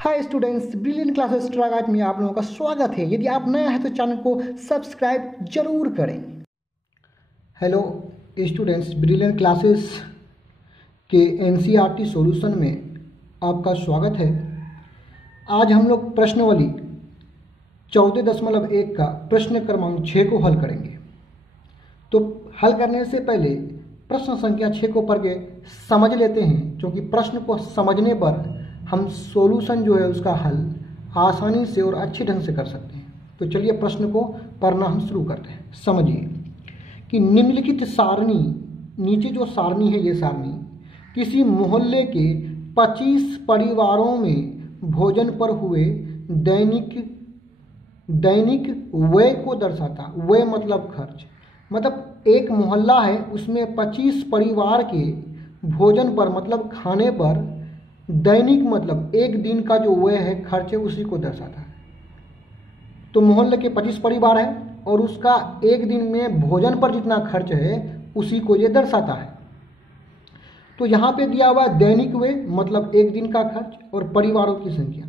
Hi students, brilliant classes स्ट्रागाट में आप लोगों का स्वागत है। यदि आप नए हैं तो चैनल को सब्सक्राइब जरूर करें। हेलो स्टूडेंट्स, ब्रिलियंट क्लासेस के एनसीईआरटी सॉल्यूशन में आपका स्वागत है। आज हम लोग प्रश्नावली 14.1 का प्रश्न क्रमांक 6 को हल करेंगे। तो हल करने से पहले प्रश्न संख्या 6 को पढ़ के समझ लेते हैं, क्योंकि प्रश्न को समझने पर हम सॉल्यूशन जो है उसका हल आसानी से और अच्छे ढंग से कर सकते हैं। तो चलिए प्रश्न को पढ़ना हम शुरू करते हैं। समझिए कि निम्नलिखित सारणी, नीचे जो सारणी है ये सारणी किसी मोहल्ले के 25 परिवारों में भोजन पर हुए दैनिक व्यय को दर्शाता। व्यय मतलब खर्च, मतलब एक मोहल्ला है उसमें 25 परिवार के भोजन पर मतलब खाने पर दैनिक मतलब एक दिन का जो व्यय है, खर्च है, उसी को दर्शाता है। तो मोहल्ले के 25 परिवार है और उसका एक दिन में भोजन पर जितना खर्च है उसी को ये दर्शाता है। तो यहाँ पे दिया हुआ दैनिक व्यय मतलब एक दिन का खर्च और परिवारों की संख्या।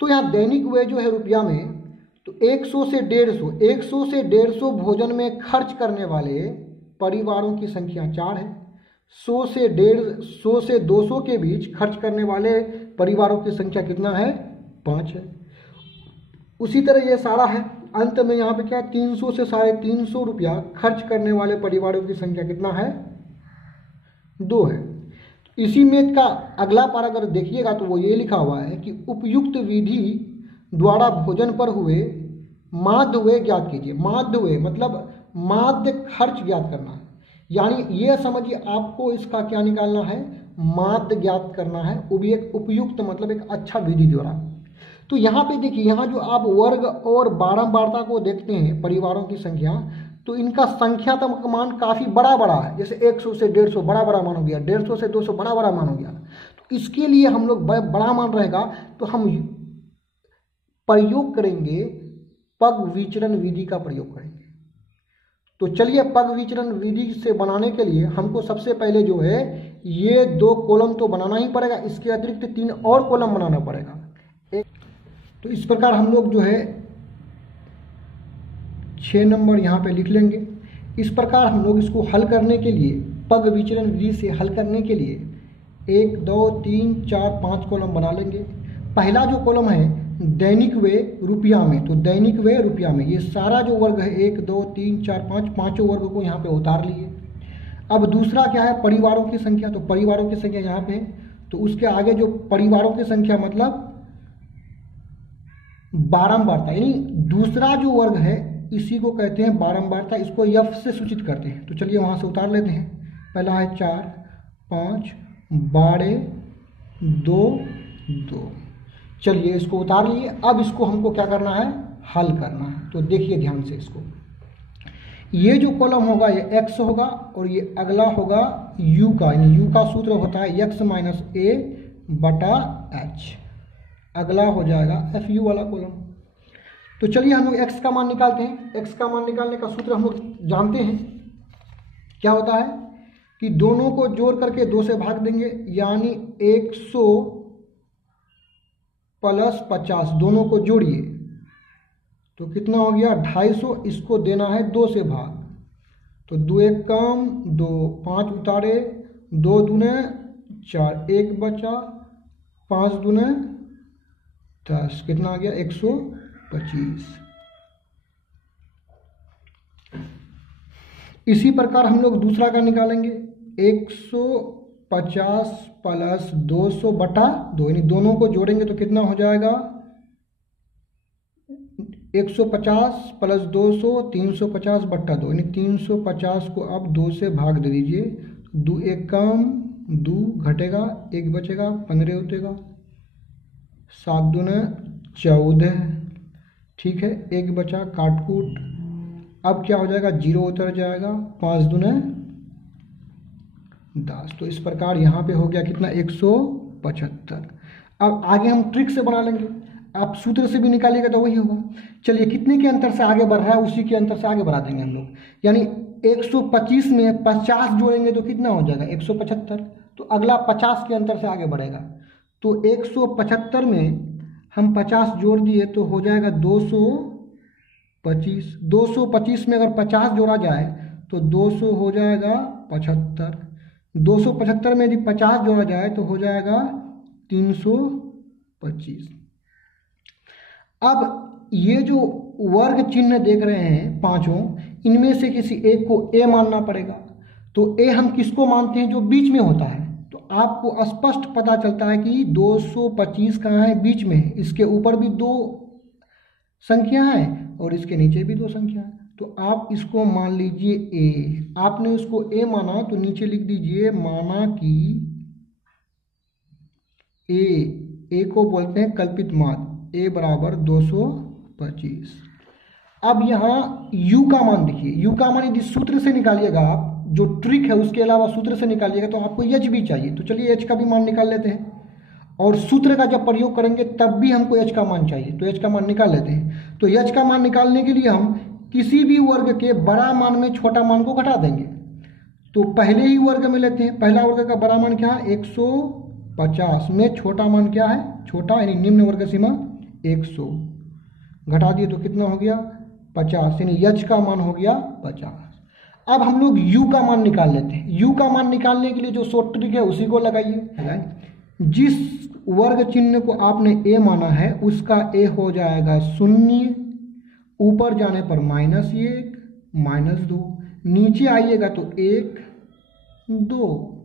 तो यहाँ दैनिक व्यय जो है रुपया में, तो 100 से 150 भोजन में खर्च करने वाले परिवारों की संख्या 4 है। 100 से 200 के बीच खर्च करने वाले परिवारों की संख्या कितना है? 5 है। उसी तरह ये सारा है। अंत में यहाँ पे क्या, 300 से 350 रुपया खर्च करने वाले परिवारों की संख्या कितना है? 2 है। इसी में का अगला पारा अगर देखिएगा तो वो ये लिखा हुआ है कि उपयुक्त विधि द्वारा भोजन पर हुए माध्य व्यय ज्ञात कीजिए। माध्य व्यय मतलब माध्य खर्च ज्ञात करना है। यानी ये समझिए आपको इसका क्या निकालना है? माध्य ज्ञात करना है, वो भी एक उपयुक्त मतलब एक अच्छा विधि द्वारा। तो यहाँ पे देखिए, यहाँ जो आप वर्ग और बारंबारता को देखते हैं परिवारों की संख्या, तो इनका संख्यात्मक मान काफ़ी बड़ा बड़ा है। जैसे 100 से 150 बड़ा बड़ा मान हो गया, 150 से 200 बड़ा बड़ा मान हो गया। तो इसके लिए हम लोग बड़ा मान रहेगा तो हम प्रयोग करेंगे, पग विचरण विधि का प्रयोग करेंगे। तो चलिए पग विचरण विधि से बनाने के लिए हमको सबसे पहले जो है ये 2 कॉलम तो बनाना ही पड़ेगा, इसके अतिरिक्त 3 और कॉलम बनाना पड़ेगा। तो इस प्रकार हम लोग जो है 6 नंबर यहाँ पे लिख लेंगे। इस प्रकार हम लोग इसको हल करने के लिए, पग विचरण विधि से हल करने के लिए 1 2 3 4 5 कॉलम बना लेंगे। पहला जो कॉलम है दैनिक व्यय रुपया में, तो दैनिक व्यय रुपया में ये सारा जो वर्ग है 1 2 3 4 5 पाँचों वर्ग को यहाँ पे उतार लिए। अब दूसरा क्या है? परिवारों की संख्या। तो परिवारों की संख्या यहाँ पे, तो उसके आगे जो परिवारों की संख्या मतलब बारंबारता, यानी दूसरा जो वर्ग है इसी को कहते हैं बारंबारता। इसको यफ से सूचित करते हैं। तो चलिए वहाँ से उतार लेते हैं। पहला है 4 5 12 2 2। चलिए इसको उतार लिए। अब इसको हमको क्या करना है? हल करना है। तो देखिए ध्यान से इसको, ये जो कॉलम होगा ये x होगा और ये अगला होगा u का, यानी u का सूत्र होता है x माइनस a बटा h। अगला हो जाएगा fu वाला कॉलम। तो चलिए हम लोग x का मान निकालते हैं। x का मान निकालने का सूत्र हम लोग जानते हैं। क्या होता है कि दोनों को जोड़ करके 2 से भाग देंगे, यानी 100 प्लस 50, दोनों को जोड़िए तो कितना हो गया? 250। इसको देना है 2 से भाग, तो 2 1 कम 2, 5 उतारे, 2 दूने 4, 1 बचा, 5 दूने 10, कितना आ गया? 125। इसी प्रकार हम लोग दूसरा का निकालेंगे। 150 प्लस 200 बटा 2, यानी दोनों को जोड़ेंगे तो कितना हो जाएगा? 150 प्लस 200 350 बट्टा 2, यानी 350 को अब 2 से भाग दे दीजिए। 2 1 कम 2 घटेगा, 1 बचेगा, 15 उठेगा, 7 दूने 14। ठीक है, 1 बचा, काटकूट। अब क्या हो जाएगा? 0 उतर जाएगा, 5 दूने 10। तो इस प्रकार यहाँ पे हो गया कितना? 175। अब आगे हम ट्रिक से बना लेंगे। आप सूत्र से भी निकालिएगा तो वही होगा। चलिए कितने के अंतर से आगे बढ़ रहा है उसी के अंतर से आगे बढ़ा देंगे हम लोग। यानी 125 में 50 जोड़ेंगे तो कितना हो जाएगा? 175। तो अगला 50 के अंतर से आगे बढ़ेगा। तो 175 में हम 50 जोड़ दिए तो हो जाएगा 225। 225 में अगर 50 जोड़ा जाए तो 200 हो जाएगा 75। 275 में यदि 50 जोड़ा जाए तो हो जाएगा 325। अब ये जो वर्ग चिन्ह देख रहे हैं पांचों, इनमें से किसी एक को ए मानना पड़ेगा। तो ए हम किसको मानते हैं? जो बीच में होता है। तो आपको स्पष्ट पता चलता है कि 225 कहाँ है? बीच में है। इसके ऊपर भी 2 संख्या है और इसके नीचे भी 2 संख्या है। तो आप इसको मान लीजिए ए। आपने उसको ए माना तो नीचे लिख दीजिए माना कि ए को बोलते हैं कल्पित मान, ए बराबर 225। अब यहाँ u का मान देखिए, u का मान यदि सूत्र से निकालिएगा आप, जो ट्रिक है उसके अलावा सूत्र से निकालिएगा तो आपको h भी चाहिए। तो चलिए h का भी मान निकाल लेते हैं, और सूत्र का जब प्रयोग करेंगे तब भी हमको h का मान चाहिए। तो h का मान निकाल लेते हैं। तो h का मान निकालने के लिए हम किसी भी वर्ग के बड़ा मान में छोटा मान को घटा देंगे। तो पहले ही वर्ग में लेते हैं। पहला वर्ग का बड़ा मान क्या है? 150 में छोटा मान क्या है? छोटा यानी निम्न वर्ग सीमा 100। घटा दिए तो कितना हो गया? 50, यानी h का मान हो गया 50। अब हम लोग u का मान निकाल लेते हैं। u का मान निकालने के लिए जो शॉर्ट ट्रिक है उसी को लगाइए। जिस वर्ग चिन्ह को आपने a माना है उसका a हो जाएगा 0, ऊपर जाने पर -1 -2, नीचे आइएगा तो 1 2।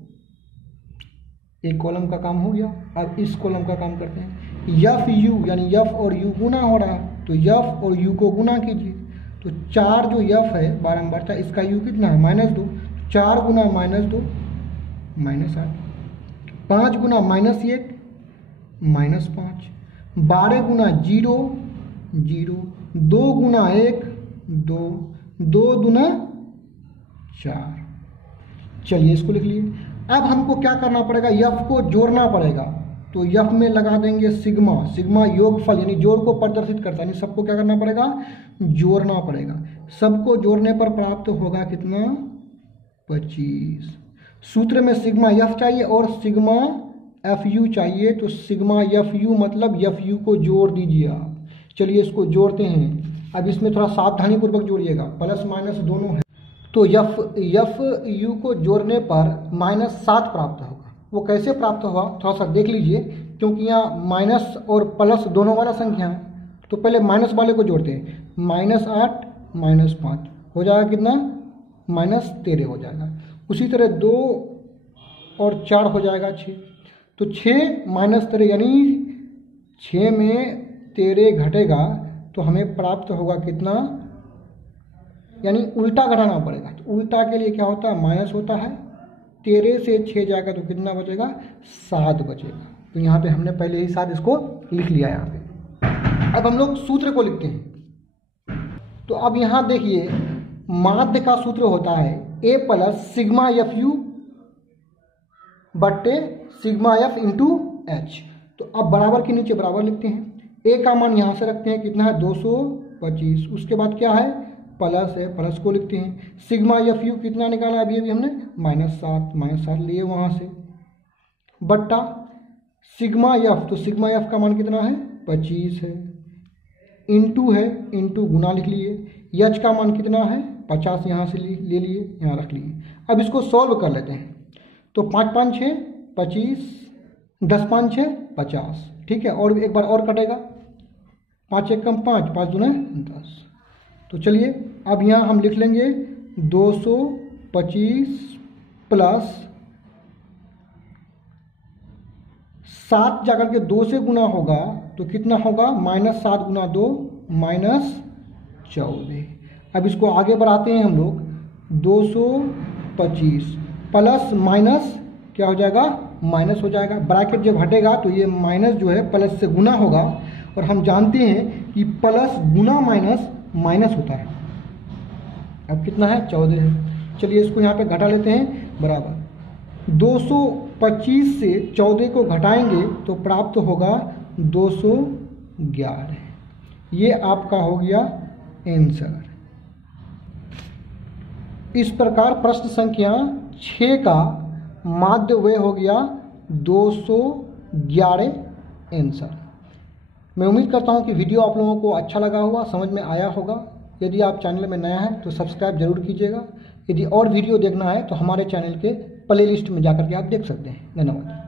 एक कॉलम का काम हो गया। अब इस कॉलम का काम करते हैं। यफ यू यानी यफ और यू गुना हो रहा है, तो यफ और यू को गुना कीजिए। तो 4 जो यफ है बारंबारता, इसका यू कितना है? -2। 4 गुना -2 -8, 5 गुना -1 -5, 12 गुना 0 0, 2 गुना 1 2, 2 दुना 4। चलिए इसको लिख लिए। अब हमको क्या करना पड़ेगा? यफ को जोड़ना पड़ेगा। तो यफ में लगा देंगे सिग्मा। सिग्मा योगफल यानी जोड़ को प्रदर्शित करता है, यानी सबको क्या करना पड़ेगा? जोड़ना पड़ेगा। सबको जोड़ने पर प्राप्त होगा कितना? 25। सूत्र में सिग्मा यफ चाहिए और सिग्मा एफ यू चाहिए। तो सिग्मा एफ यू मतलब एफ यू को जोड़ दीजिए आप। चलिए इसको जोड़ते हैं। अब इसमें थोड़ा सावधानी पूर्वक जोड़िएगा, प्लस माइनस दोनों है। तो एफ यू को जोड़ने पर -7 प्राप्त होगा। वो कैसे प्राप्त होगा थोड़ा सा देख लीजिए, क्योंकि यहाँ माइनस और प्लस दोनों वाला संख्या है। तो पहले माइनस वाले को जोड़ते हैं। -8 -5 हो जाएगा कितना? -13 हो जाएगा। उसी तरह 2 और 4 हो जाएगा 6। तो 6 -13 यानी 6 में 13 घटेगा तो हमें प्राप्त होगा कितना? यानी उल्टा घटाना पड़ेगा। तो उल्टा के लिए क्या होता है? माइनस होता है। 13 से 6 जाएगा तो कितना बचेगा? 7 बचेगा। तो यहाँ पे हमने पहले ही 7 इसको लिख लिया यहाँ पे। अब हम लोग सूत्र को लिखते हैं। तो अब यहाँ देखिए माध्य का सूत्र होता है a plus sigma F you बट्टे सिग्मा एफ इंटू एच। तो अब बराबर के नीचे बराबर लिखते हैं। a का मान यहाँ से रखते हैं, कितना है? 225। उसके बाद क्या है? प्लस है, प्लस को लिखते हैं। सिग्मा एफ यू कितना निकाला अभी हमने? -7 लिए वहाँ से, बट्टा सिग्मा एफ। तो सिग्मा एफ का मान कितना है? 25 है। इंटू है, इंटू गुना लिख लिए। एच का मान कितना है? 50 यहाँ से ले लिए, यहाँ रख लिए। अब इसको सॉल्व कर लेते हैं। तो 5 5 6 25, 10 5 6 50। ठीक है, और एक बार और कटेगा। 5 1 कम 5, 5 दूना 10। तो चलिए अब यहाँ हम लिख लेंगे 225 प्लस 7 जाकर के 2 से गुना होगा तो कितना होगा? -7 गुना 2 -14। अब इसको आगे बढ़ाते हैं हम लोग। 225 प्लस माइनस क्या हो जाएगा? माइनस हो जाएगा। ब्रैकेट जब हटेगा तो ये माइनस जो है प्लस से गुना होगा, और हम जानते हैं कि प्लस गुना माइनस माइनस होता है। अब कितना है? 14 है। चलिए इसको यहाँ पे घटा लेते हैं। बराबर 225 से 14 को घटाएंगे तो प्राप्त होगा 211। ये आपका हो गया आंसर। इस प्रकार प्रश्न संख्या 6 का माध्य व्यय हो गया 211। 11 आंसर। मैं उम्मीद करता हूँ कि वीडियो आप लोगों को अच्छा लगा होगा, समझ में आया होगा। यदि आप चैनल में नया है तो सब्सक्राइब जरूर कीजिएगा। यदि और वीडियो देखना है तो हमारे चैनल के प्लेलिस्ट में जाकर के आप देख सकते हैं। धन्यवाद।